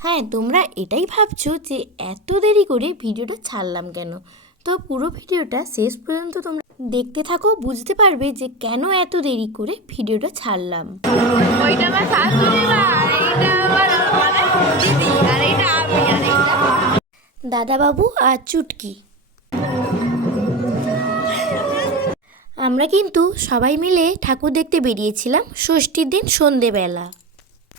হ্যাঁ, তোমরা এটাই ভাবছো যে এত দেরি করে ভিডিওটা ছাড়লাম কেন। তো পুরো ভিডিওটা শেষ পর্যন্ত তোমরা দেখতে থাকো, বুঝতে পারবে যে কেন এত দেরি করে ভিডিওটা ছাড়লাম। ওইটা আমার শাশুড়ি মা, এইটা আমার মানে দিদি, আর এইটা আমি, আর এইটা দাদাবাবু আর চুটকি। আমরা কিন্তু সবাই মিলে ঠাকুর দেখতে বেরিয়েছিলাম ষষ্ঠীর দিন সন্ধেবেলা।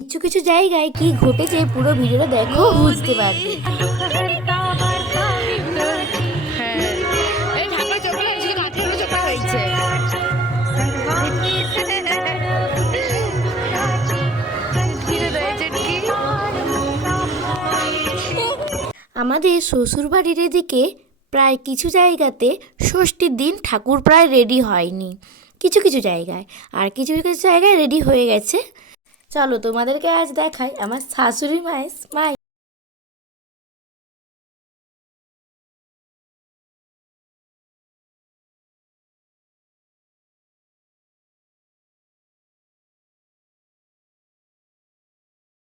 কিছু কিছু জায়গায় কি ঘটেছে পুরো ভিডিওটা দেখো, বুঝতে পারবে। এই ঠাকুর চোখে লাগছে, কাঠের চোখে হয়েছে। আমাদের শ্বশুরবাড়ির এদিকে প্রায় কিছু জায়গাতে ষষ্ঠীর দিন ঠাকুর প্রায় রেডি হয়নি, কিছু কিছু জায়গায়, আর কিছু কিছু জায়গায় রেডি হয়ে গেছে। চলো তোমাদেরকে আজ দেখাই আমার শাশুড়ি মায়ের স্মাইল।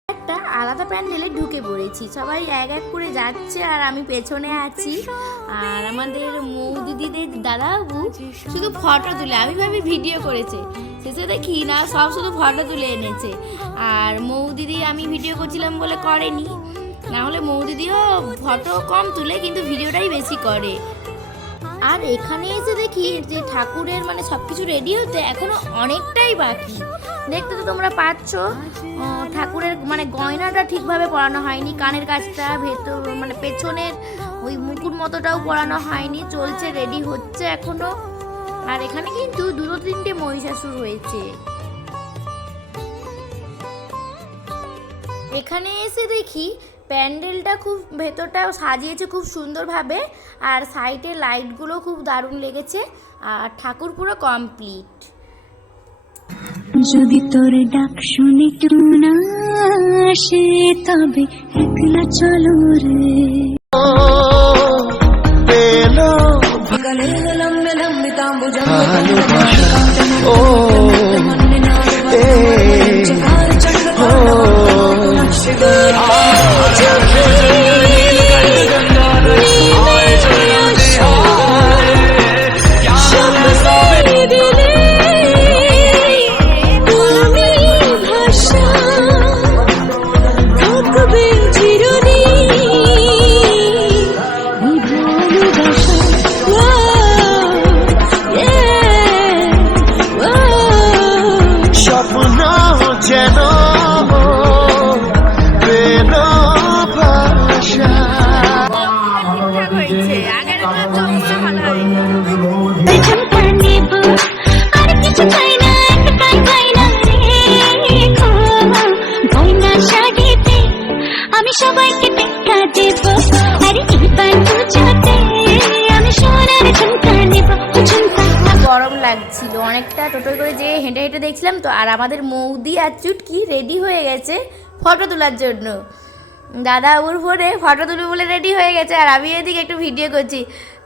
একটা আলাদা প্যান্ডেলে ঢুকে পড়েছি, সবাই এক এক করে যাচ্ছে আর আমি পেছনে আছি। আর আমাদের মৌ দিদিদের দাদাবাবু শুধু ফটো তুলে, আমি ভাবি ভিডিও করেছে, শেষে দেখি না সব শুধু ফটো তুলে এনেছে। আর মৌ দিদি আমি ভিডিও করছিলাম বলে করেনি, না হলে মৌ দিদিও ফটো কম তুলে কিন্তু ভিডিওটাই বেশি করে। আর এখানে এসে দেখি যে ঠাকুরের মানে সব কিছু রেডি হতে এখনো অনেকটাই বাকি। দেখতে তো তোমরা পাচ্ছ, ঠাকুরের মানে গয়নাটা ঠিকভাবে পরানো হয়নি, কানের কাছটা ভেতর মানে পেছনের ওই মুকুট মতোটাও পরানো হয়নি, চলছে, রেডি হচ্ছে এখনো। আর এখানে কিন্তু দুটো তিনটে মহিষাসুর হয়েছে। এখানে এসে দেখি প্যান্ডেলটা খুব ভেতরটা সাজিয়েছে খুব সুন্দরভাবে, আর সাইডে লাইটগুলো খুব দারুণ লেগেছে, আর ঠাকুর পুরো কমপ্লিট। যদি তোর ডাক শুনে কেউ না আসে তবে একলা চলো রে। আমি সবাইকে টেক্কা দেব, আরে এবার বুঝাতে আমি সোনার ঝুমকা নেব, ঝুমকা। গরম লাগছিল অনেকটা, টোটো করে যে হেঁটে হেঁটে দেখছিলাম তো। আর আমাদের মৌদি আর চুটকি রেডি হয়ে গেছে ফটো তোলার জন্য। দাদা ওর ফোনে ফটো তুলবে বলে রেডি হয়ে গেছে, আর আমি এদিকে একটু ভিডিও করছি।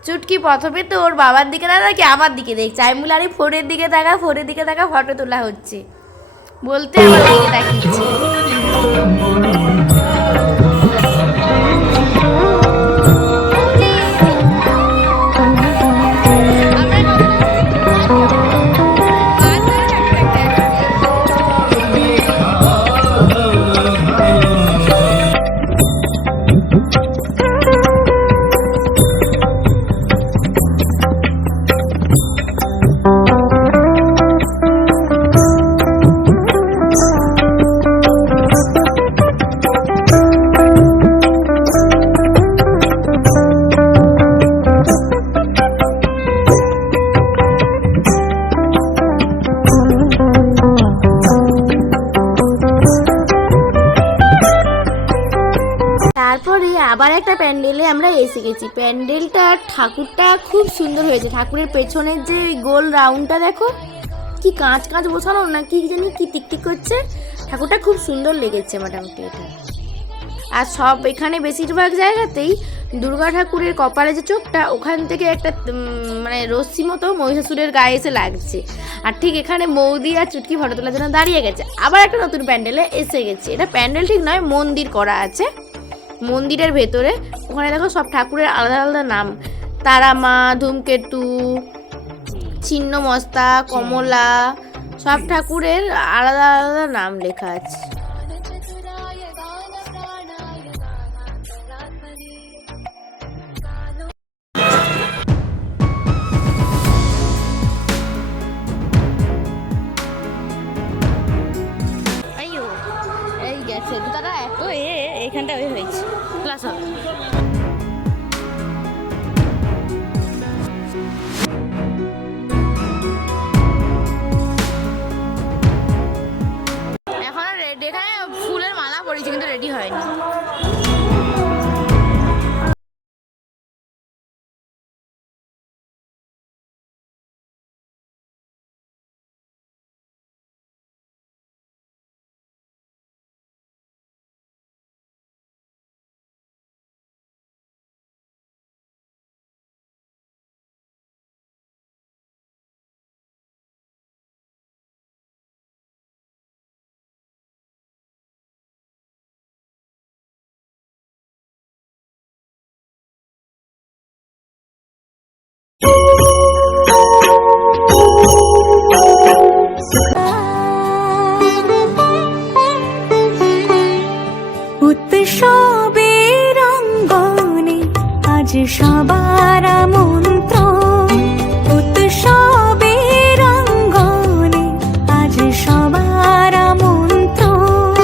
চুটকি প্রথমে তো ওর বাবার দিকে না দেখে আমার দিকে দেখছে, আমি বলে আরে ফোনের দিকে তাকা, ফোনের দিকে তাকা, ফটো তোলা হচ্ছে বলতে আমার দিকে তাকিয়েছে। তারপরে আবার একটা প্যান্ডেলে আমরা এসে গেছি। প্যান্ডেলটা ঠাকুরটা খুব সুন্দর হয়েছে, ঠাকুরের পেছনের যে গোল রাউন্ডটা দেখো, কি কাঁচ কাঁচ বসানো না কি জানি কি টিকটিক করছে, ঠাকুরটা খুব সুন্দর লেগেছে মোটামুটি এটা। আর সব এখানে বেশিরভাগ জায়গাতেই দুর্গা ঠাকুরের কপালে যে চোখটা ওখান থেকে একটা মানে রশ্মি মতো মহিষাসুরের গায়ে এসে লাগছে। আর ঠিক এখানে মৌদি আর চুটকি ফটো তোলার জন্য দাঁড়িয়ে গেছে। আবার একটা নতুন প্যান্ডেলে এসে গেছে। এটা প্যান্ডেল ঠিক নয়, মন্দির করা আছে মন্দিরের ভেতরে। ওখানে দেখো সব ঠাকুরের আলাদা আলাদা নাম, তারা মা, ধূমকেতু, ছিন্নমস্তা, কমলা, সব ঠাকুরের আলাদা আলাদা নাম লেখা আছে। এই গেছে তারা এত এখানটা ওই হয়েছে ক্লাস হবে। এখন রেডি, এখানে ফুলের মালা পড়েছে কিন্তু রেডি হয়নি। উৎসবের অঙ্গনে আজ সবার আমন্ত্রণ, উৎসবের অঙ্গনে আজ সবার আমন্ত্রণ,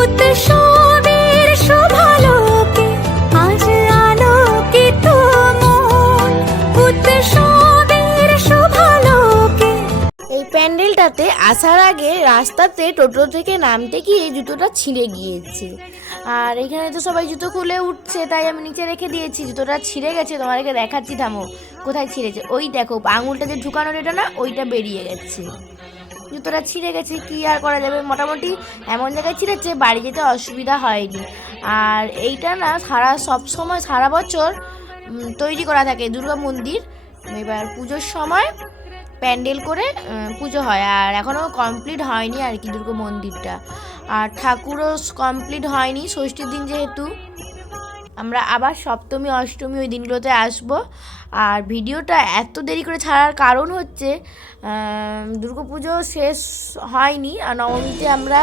উৎসবের শোভালোকে আজ আলোকিত মন, উৎসবের শোভালোকে। এই প্যান্ডেলটাতে আসার আগে রাস্তাতে টোটো থেকে নামতে গিয়ে জুতোটা ছিঁড়ে গিয়েছে। আর এখানে তো সবাই জুতো খুলে উঠছে, তাই আমি নিচে রেখে দিয়েছি। জুতোটা ছিঁড়ে গেছে, তোমাদেরকে দেখাচ্ছি, থামো। কোথায় ছিঁড়েছে? ওই দেখো আঙুলটা যে ঢুকানোর এটা না, ওইটা বেরিয়ে গেছে। জুতোটা ছিঁড়ে গেছে, কি আর করা যাবে। মোটামুটি এমন জায়গায় ছিঁড়েছে বাড়ি যেতে অসুবিধা হয়নি। আর এইটা না সবসময় সারা বছর তৈরি করা থাকে দুর্গা মন্দির। এবার পুজোর সময় প্যান্ডেল করে পুজো হয়। আর এখনও কমপ্লিট হয়নি আর কি দুর্গা মন্দিরটা। আর ঠাকুরও কমপ্লিট হয়নি, ষষ্ঠীর দিন যেহেতু। আমরা আবার সপ্তমী অষ্টমী ওই দিনগুলোতে আসবো। আর ভিডিওটা এত দেরি করে ছাড়ার কারণ হচ্ছে দুর্গা পুজো শেষ হয়নি। আর নবমীতে আমরা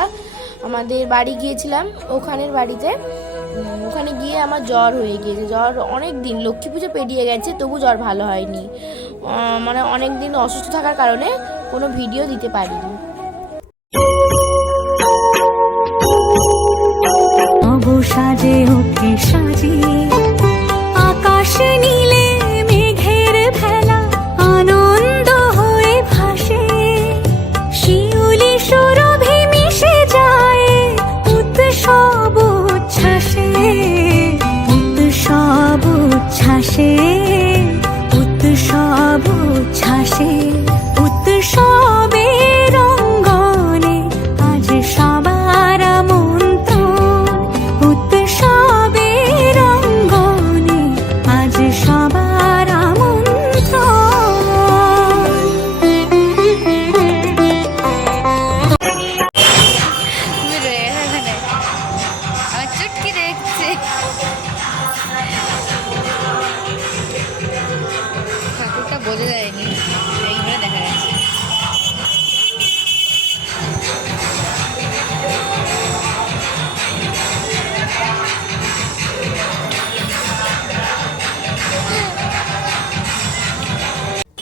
আমাদের বাড়ি গিয়েছিলাম, ওখানের বাড়িতে। ওখানে গিয়ে আমার জ্বর হয়ে গিয়েছে। জ্বর অনেক দিন, লক্ষ্মী পুজো পেরিয়ে গেছে, তবু জ্বর ভালো হয়নি। মানে অনেক দিন অসুস্থ থাকার কারণে কোনো ভিডিও দিতে পারিনি। সাজে ওঠে সাজিয়ে আকাশ নীলে মেঘের ভেলা, আনন্দ হয়ে ভাসে শিউলি সুরভি মিশে যায় উৎসব উচ্ছ্বাসে, উৎসব উচ্ছ্বাসে, উৎসব উচ্ছ্বাসে, উৎসবের অঙ্গনে আজ সবার আমন্ত্রণ, উৎসবের অঙ্গনে আজ সবার আমন্ত্রণ। আমার চুটকি দেখছে, ঠাকুরটা বোঝা যায়নি, এইভাবে দেখা যাচ্ছে।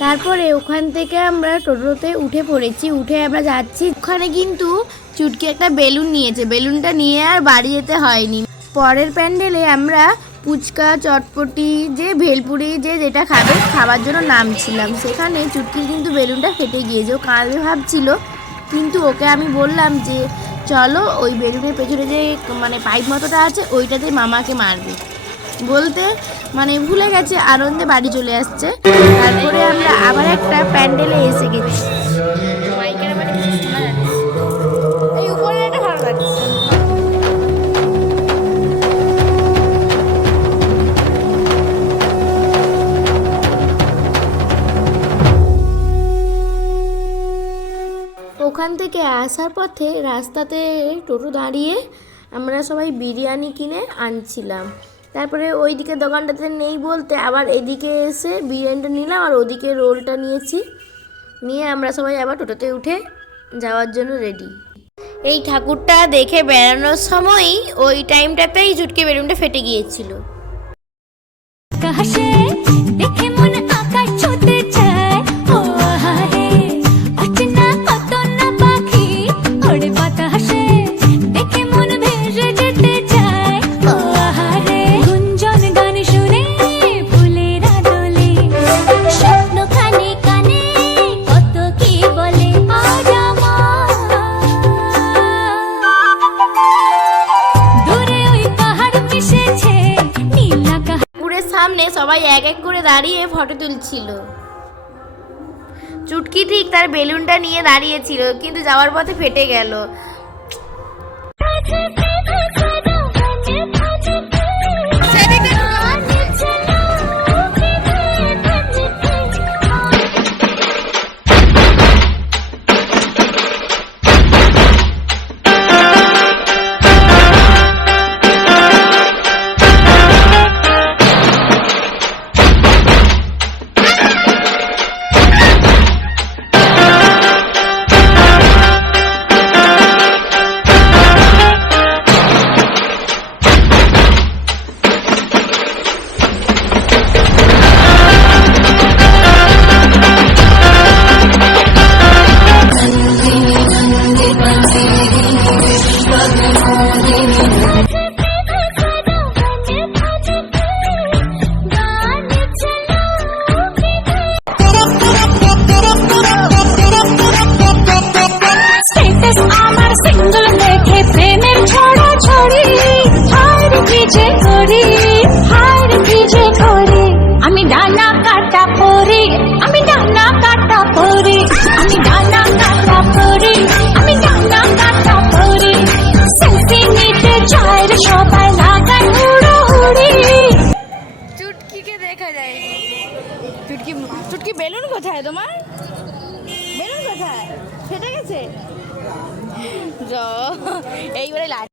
তারপরে ওখান থেকে আমরা টোটোতে উঠে পড়েছি, উঠে আমরা যাচ্ছি। ওখানে কিন্তু চুটকি একটা বেলুন নিয়েছে, বেলুনটা নিয়ে আর বাড়ি যেতে হয়নি। পরের প্যান্ডেলে আমরা ফুচকা, চটপটি, যে ভেলপুরি, যে যেটা খাবে খাবার জন্য নামছিলাম। সেখানে চুটকির কিন্তু বেলুনটা ফেটে গিয়েছে, ও কাঁদবে ভাবছিল। কিন্তু ওকে আমি বললাম যে চলো ওই বেলুনের পেছনে যে মানে পাইপ মতোটা আছে ওইটাতে মামাকে মারবে, বলতে মানে ভুলে গেছে, আনন্দে বাড়ি চলে আসছে। তারপরে আমরা আবার একটা প্যান্ডেলে এসে গেছি। মাইকের মানে কিছু শোনা যাচ্ছে, এই উপরে একটা ভালো লাগছে। থেকে আসার পথে রাস্তাতে টোটো দাঁড়িয়ে আমরা সবাই বিরিয়ানি কিনে আনছিলাম। তারপরে ওইদিকে দোকানটাতে নেই বলতে আবার এদিকে এসে বিরিয়ানিটা নিলাম আর ওদিকে রোলটা নিয়েছি। নিয়ে আমরা সবাই আবার টোটোতে উঠে যাওয়ার জন্য রেডি। এই ঠাকুরটা দেখে বেড়ানোর সময়ই ওই টাইমটাতেই চুটকি বেলুনটা ফেটে গিয়েছিল। আকাশে দেখে মন আকাশ ছুঁতে চায়, ও আহারে অচেনা কত না পাখি ওড়ে বাতাসে, দেখে মন ভেসে যেতে চায়, ও আহারে গুঞ্জন গান শুনে ফুলেরা দোলে, স্বপ্ন কানে কানে কত কি বলে আজ আমার। দূরে ওই পাহাড় মিশেছে নীল আকাশ। ঠাকুরের সামনে সবাই এক এক করে দাঁড়িয়ে ফটো তুলছিল। চুটকি ঠিক তার বেলুনটা নিয়ে দাঁড়িয়েছিল, কিন্তু যাওয়ার পথে ফেটে গেল। স্ট্যাটাস আমার সিঙ্গল দেখে প্রেমের ছড়া ছড়ি, হার ভিজে করি, হার ভিজে করি, আমি ডানা কাটা পরি, আমি ডানা কাটা পরি, আমি ডানা কাটা পরি, আমি ডানা কাটা পরি, সেলফি নিতে চায় রে সবাই লাগায় হুড়োহুড়ি। চুটকিকে দেখা যায়। চুটকি চুটকি বেলুন কোথায় তোমার? বেলুন কোথায়? ফেটে গেছে। এইবারে